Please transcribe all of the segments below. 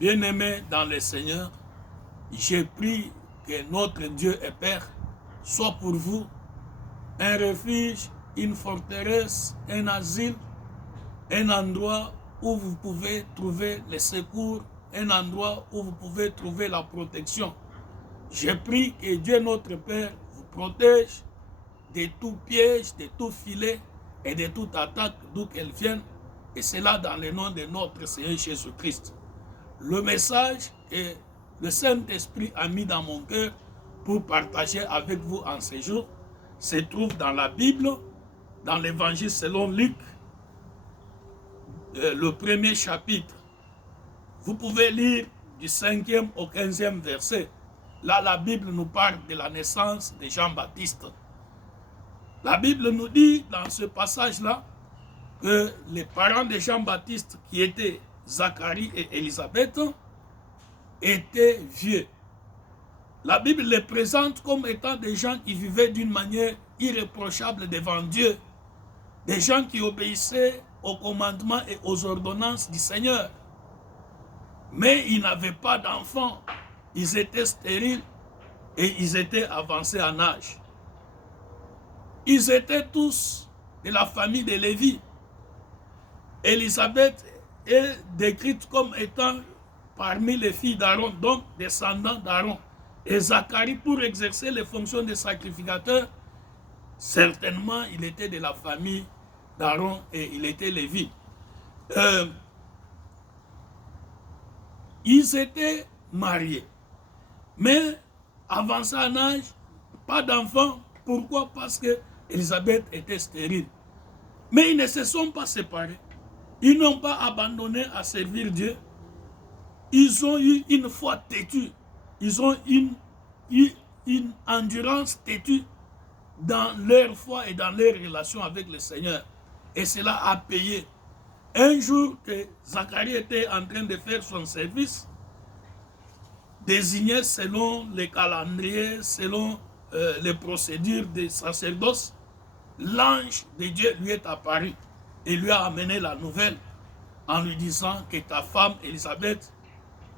Bien-aimés dans le Seigneur, j'ai pris que notre Dieu et Père soit pour vous un refuge, une forteresse, un asile, un endroit où vous pouvez trouver le secours, un endroit où vous pouvez trouver la protection. J'ai pris que Dieu notre Père vous protège de tout piège, de tout filet et de toute attaque d'où qu'elle vienne, et cela dans le nom de notre Seigneur Jésus-Christ. Le message que le Saint-Esprit a mis dans mon cœur pour partager avec vous en ce jour se trouve dans la Bible, dans l'Évangile selon Luc, le premier chapitre. Vous pouvez lire du 5e au 15e verset. Là, la Bible nous parle de la naissance de Jean-Baptiste. La Bible nous dit dans ce passage-là que les parents de Jean-Baptiste, qui étaient Zacharie et Élisabeth, étaient vieux. La Bible les présente comme étant des gens qui vivaient d'une manière irréprochable devant Dieu, des gens qui obéissaient aux commandements et aux ordonnances du Seigneur. Mais ils n'avaient pas d'enfants, ils étaient stériles et ils étaient avancés en âge. Ils étaient tous de la famille de Lévi. Élisabeth est décrite comme étant parmi les filles d'Aaron, donc descendants d'Aaron. Et Zacharie, pour exercer les fonctions de sacrificateur, certainement il était de la famille d'Aaron et il était Lévi. Ils étaient mariés, mais avancés en âge, pas d'enfants. Pourquoi? Parce que Élisabeth était stérile. Mais ils ne se sont pas séparés. Ils n'ont pas abandonné à servir Dieu. Ils ont eu une foi têtue. Ils ont eu une endurance têtue dans leur foi et dans leur relation avec le Seigneur. Et cela a payé. Un jour que Zacharie était en train de faire son service, désigné selon les calendriers, selon les procédures des sacerdoces, l'ange de Dieu lui est apparu et lui a amené la nouvelle en lui disant que ta femme Élisabeth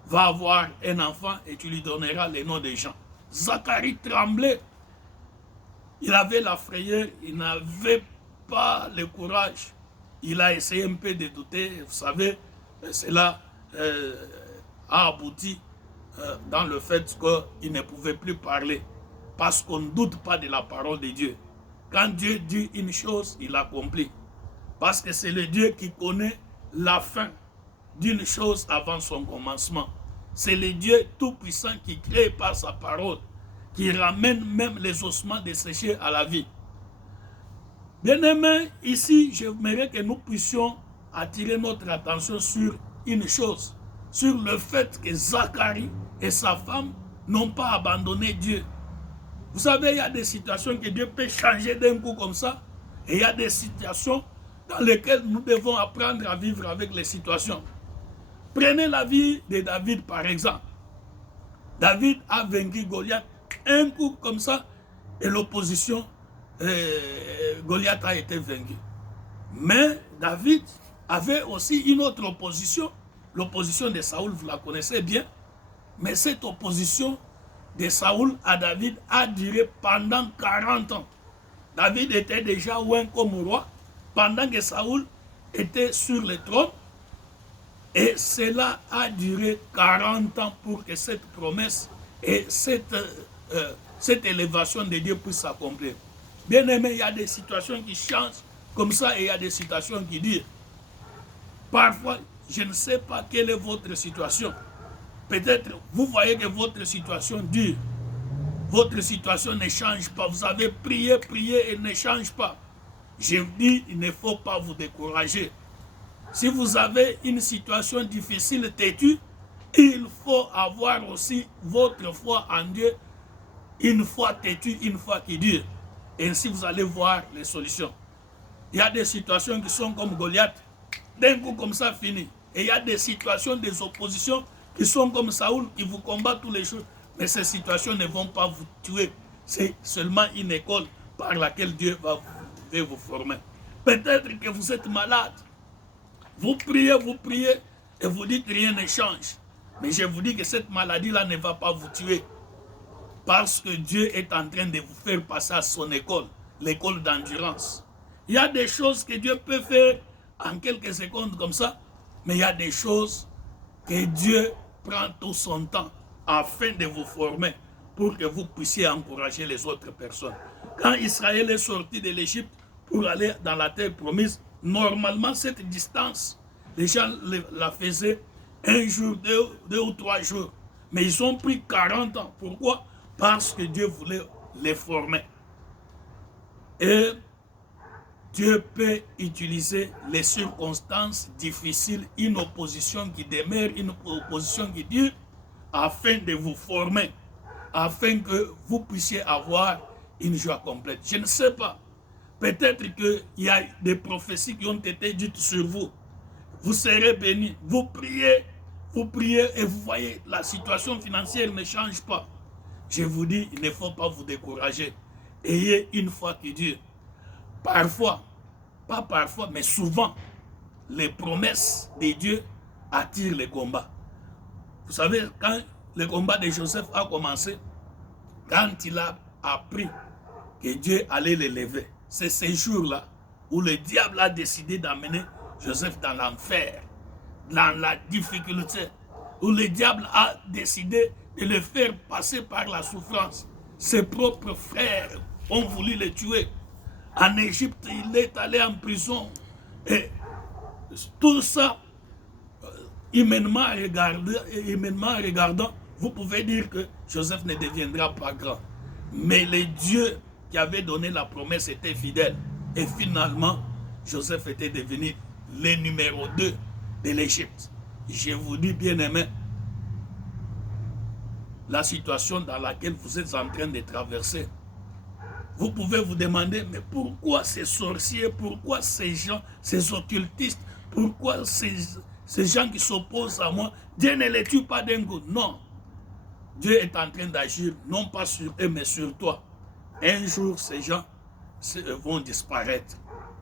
va avoir un enfant et tu lui donneras le nom de Jean. Zacharie tremblait. Il avait la frayeur, il n'avait pas le courage. Il a essayé un peu de douter. Vous savez, cela a abouti dans le fait qu'il ne pouvait plus parler. Parce qu'on ne doute pas de la parole de Dieu. Quand Dieu dit une chose, il l'accomplit. Parce que c'est le Dieu qui connaît la fin d'une chose avant son commencement. C'est le Dieu tout-puissant qui crée par sa parole, qui ramène même les ossements desséchés à la vie. Bien-aimés, ici, j'aimerais que nous puissions attirer notre attention sur une chose, sur le fait que Zacharie et sa femme n'ont pas abandonné Dieu. Vous savez, il y a des situations que Dieu peut changer d'un coup comme ça, et il y a des situations dans lesquelles nous devons apprendre à vivre avec les situations. Prenez la vie de David par exemple. David a vaincu Goliath un coup comme ça et l'opposition, Goliath a été vaincu. Mais David avait aussi une autre opposition, l'opposition de Saoul, vous la connaissez bien. Mais cette opposition de Saoul à David a duré pendant 40 ans. David était déjà oint comme roi pendant que Saoul était sur le trône. Et cela a duré 40 ans pour que cette promesse et cette élévation de Dieu puisse s'accomplir. Bien aimé, il y a des situations qui changent comme ça et il y a des situations qui durent. Parfois, je ne sais pas quelle est votre situation. Peut-être vous voyez que votre situation dure. Votre situation ne change pas. Vous avez prié, prié et ne change pas. Je vous dis, il ne faut pas vous décourager. Si vous avez une situation difficile, têtue, il faut avoir aussi votre foi en Dieu, une foi têtue, une foi qui dure. Et ainsi vous allez voir les solutions. Il y a des situations qui sont comme Goliath, d'un coup comme ça fini. Et il y a des situations, des oppositions qui sont comme Saoul, qui vous combattent tous les jours. Mais ces situations ne vont pas vous tuer. C'est seulement une école par laquelle Dieu va vous former. Peut-être que vous êtes malade. Vous priez et vous dites rien ne change. Mais je vous dis que cette maladie-là ne va pas vous tuer. Parce que Dieu est en train de vous faire passer à son école, l'école d'endurance. Il y a des choses que Dieu peut faire en quelques secondes comme ça, mais il y a des choses que Dieu prend tout son temps afin de vous former pour que vous puissiez encourager les autres personnes. Quand Israël est sorti de l'Égypte pour aller dans la terre promise, normalement cette distance, les gens la faisaient un jour, deux ou 3 jours. Mais ils ont pris 40 ans. Pourquoi? Parce que Dieu voulait les former. Et Dieu peut utiliser les circonstances difficiles, une opposition qui demeure, une opposition qui dure, afin de vous former, afin que vous puissiez avoir une joie complète. Je ne sais pas. Peut-être qu'il y a des prophéties qui ont été dites sur vous. Vous serez bénis. Vous priez et vous voyez la situation financière ne change pas. Je vous dis, il ne faut pas vous décourager. Ayez une foi qui dure. Parfois, pas parfois, mais souvent, les promesses de Dieu attirent les combats. Vous savez, quand le combat de Joseph a commencé, quand il a appris que Dieu allait l'élever, c'est ce jour-là où le diable a décidé d'amener Joseph dans l'enfer, dans la difficulté, où le diable a décidé de le faire passer par la souffrance. Ses propres frères ont voulu le tuer. En Égypte, il est allé en prison. Et tout ça, humainement regardant, vous pouvez dire que Joseph ne deviendra pas grand. Mais le Dieu qui avait donné la promesse était fidèle. Et finalement, Joseph était devenu le numéro 2 de l'Égypte. Je vous dis, bien-aimés, la situation dans laquelle vous êtes en train de traverser, vous pouvez vous demander, mais pourquoi ces sorciers, pourquoi ces gens, ces occultistes, pourquoi ces gens qui s'opposent à moi, Dieu ne les tue pas d'un coup. Non, Dieu est en train d'agir, non pas sur eux, mais sur toi. Un jour, ces gens vont disparaître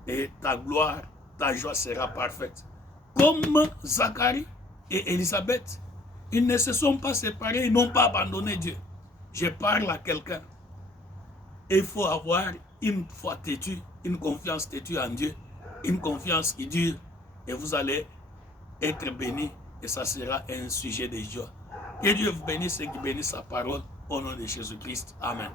et ta gloire, ta joie sera parfaite. Comme Zacharie et Élisabeth, ils ne se sont pas séparés, ils n'ont pas abandonné Dieu. Je parle à quelqu'un. Il faut avoir une foi têtue, une confiance têtue en Dieu, une confiance qui dure, et vous allez être bénis, et ça sera un sujet de joie. Que Dieu vous bénisse et qu'il bénisse sa parole, au nom de Jésus-Christ. Amen.